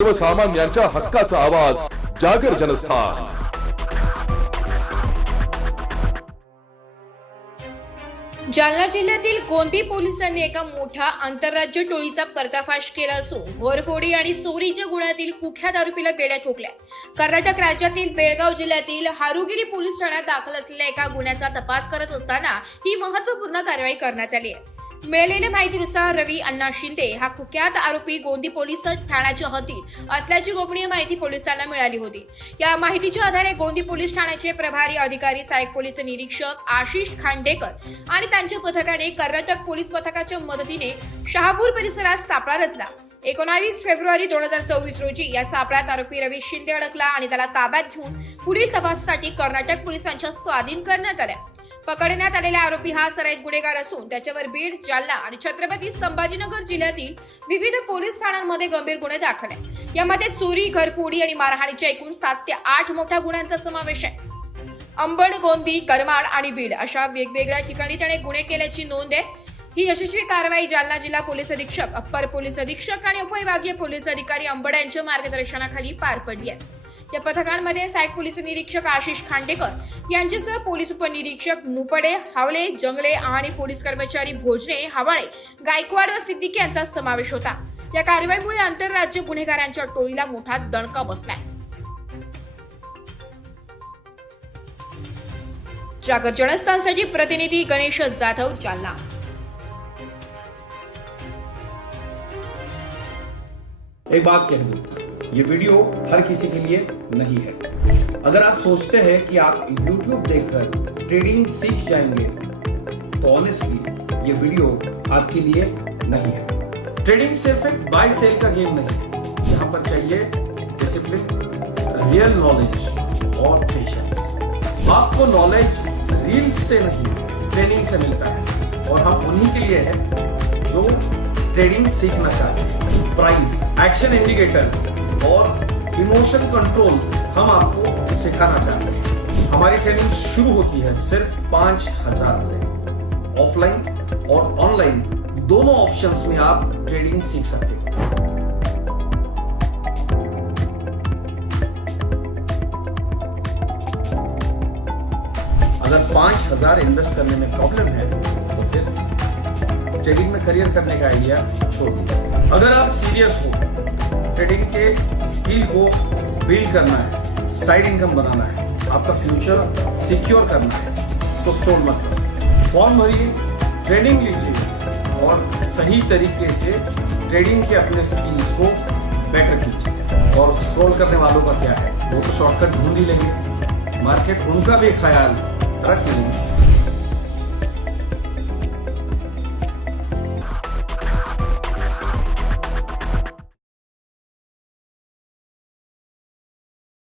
सर्वसामान्यांच्या हक्काचा आवाज जागर जनस्थान। जालना जिल्ह्यातील गोंदी पोलिसांनी एका मोठ्या आंतरराज्य टोळीचा पर्दाफाश केला असून घरफोडी आणि चोरीच्या गुन्ह्यातील कुख्यात आरोपीला बेड्या ठोकल्या। कर्नाटक राज्यातील बेळगाव जिल्ह्यातील हारुगिरी पोलीस ठाण्यात दाखल असलेल्या एका गुन्ह्याचा तपास करत असताना ही महत्त्वपूर्ण कारवाई करण्यात आली आहे। मिळालेल्या माहितीनुसार रवी अण्णा शिंदे हा कुख्यात आरोपी गोंदी पोलीस ठाण्याच्या हद्दीत असल्याची गोपनीय माहिती पोलिसांना मिळाली होती। या माहितीच्या आधारे गोंदी पोलीस ठाण्याचे प्रभारी अधिकारी सहाय्यक पोलीस निरीक्षक आशिष खांडेकर आणि त्यांच्या पथकाने कर्नाटक पोलीस पथकाच्या मदतीने शहापूर परिसरात सापळा रचला। 19 फेब्रुवारी 2024 रोजी या सापळ्यात आरोपी रवी शिंदे अडकला आणि त्याला ताब्यात घेऊन पुढील तपासासाठी कर्नाटक पोलिसांच्या स्वाधीन करण्यात आला। पकडण्यात आलेला आरोपी हा सराईत गुन्हेगार असून त्याच्यावर बीड, जालना आणि छत्रपती संभाजीनगर जिल्ह्यातील विविध पोलीस ठाण्यांमध्ये गंभीर गुन्हे दाखल आहेत। यामध्ये चोरी, घरफोडी आणि मारहाणीच्या एकूण 7 ते 8 मोठ्या गुन्ह्यांचा समावेश आहे। अंबड, गोंदी, करमाड आणि बीड अशा वेगवेगळ्या ठिकाणी त्याने गुन्हे केल्याची नोंद आहे। ही यशस्वी कारवाई जालना जिल्हा पोलीस अधीक्षक, अप्पर पोलीस अधीक्षक आणि उपविभागीय पोलीस अधिकारी अंबड यांच्या मार्गदर्शनाखाली पार पडली आहे। या पथकांमध्ये सहाय्यक पोलीस निरीक्षक आशिष खांडेकर यांच्यासह पोलीस उपनिरीक्षक मुपडे, हावले, जंगले आणि पोलीस कर्मचारी भोजने, हवाळे, गायकवाड व सिद्दीकी यांचा समावेश होता। या कारवाईमुळे आंतरराज्य गुन्हेगारांच्या टोळीला मोठा दणका बसलाय। जागर जनस्थानसाठी प्रतिनिधी गणेश जाधव, जालना। एक बात कह दूं, ये वीडियो हर किसी के लिए नहीं है। अगर आप सोचते हैं कि आप YouTube देखकर ट्रेडिंग सीख जाएंगे तो ऑनेस्टली ये वीडियो आपके लिए नहीं है। ट्रेडिंग सिर्फ एक बाय सेल का गेम नहीं है। यहाँ पर चाहिए डिसिप्लिन, रियल नॉलेज और पेशेंस। आपको नॉलेज रील्स से नहीं, ट्रेनिंग से मिलता है और हम उन्हीं के लिए हैं जो ट्रेडिंग सीखना चाहते हैं। प्राइस, एक्शन इंडिकेटर और इमोशन कंट्रोल हम आपको सिखाना चाहते हैं। हमारी ट्रेनिंग शुरू होती है सिर्फ 5,000 से। ऑफलाइन और ऑनलाइन दोनों ऑप्शंस में आप ट्रेडिंग सीख सकते हैं। अगर 5,000 इन्वेस्ट करने में प्रॉब्लम है तो फिर ट्रेडिंग में करियर करने का आइडिया छोड़ दीजिए। अगर आप सीरियस हो, ट्रेडिंग के स्किल को बिल्ड करना है, साइड इनकम बनाना है, आपका फ्यूचर सिक्योर करना है तो स्क्रॉल मत करो। फॉर्म भरिए, ट्रेनिंग लीजिए और सही तरीके से ट्रेडिंग के अपने स्किल्स को बेटर कीजिए। और स्क्रॉल करने वालों का क्या है, वो तो शॉर्टकट ढूंढ ही लेंगे, मार्केट उनका भी ख्याल रख लेंगे।